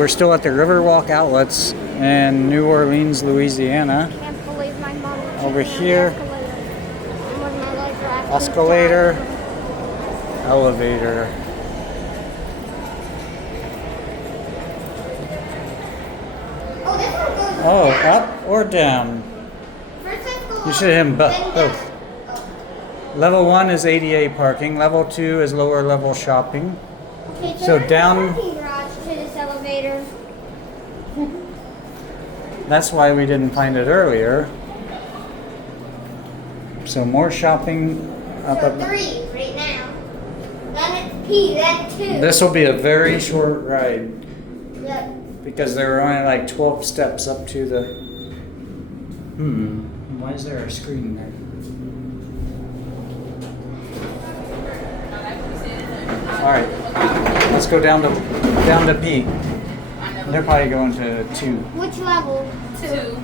we're still at the Riverwalk Outlets in New Orleans, Louisiana. Can't believe my mom Over here, escalator, elevator. Oh, this one goes Oh, down. up or down? First let's go You up, should hit them then both. down. Level 1 is ADA parking. Level 2 is lower level shopping. Okay, So there's down- a parking garage to this elevator. That's why we didn't find it earlier. So more shopping up. So 3 right now. Then it's P, then 2. This will be a very short ride Yep. because there are only like 12 steps up to the. Why is there a screen there? All right, let's go down to P. They're probably going to 2. Which level? 2.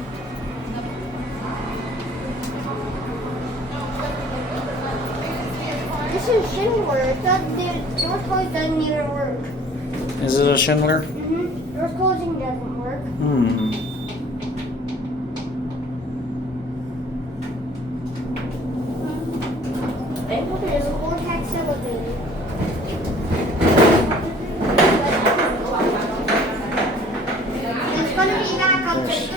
This is Schindler. Door closing doesn't even work. Is it a Schindler? Door closing doesn't work. There's a vortex elevator. It's gonna be back up to 3.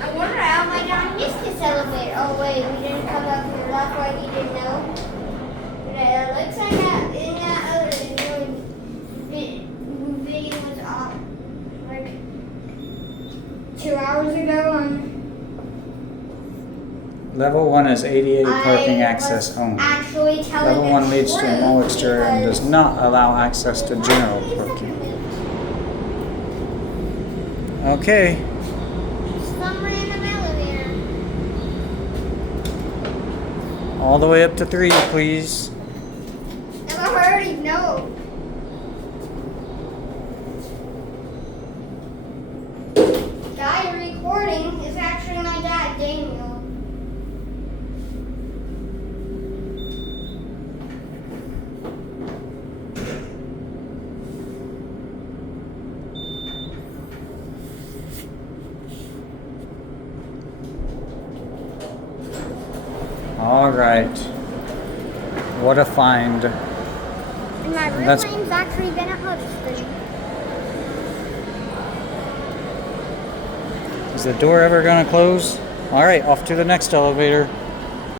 I wonder how my dad missed this elevator. Oh wait, we didn't come up here. That's why he didn't know. But it looks like that in that other video was off like 2 hours ago. Level 1 is ADA parking I access was only. actually telling Level the 1 leads to an all truth exterior and does because- not allow access to general parking. Okay. Some random elevator. All the way up to 3, please. I already know. Guy recording is actually my dad, Daniel. All right. What a find. And my real That's- name's actually been a Hudson. Is the door ever going to close? All right, off to the next elevator.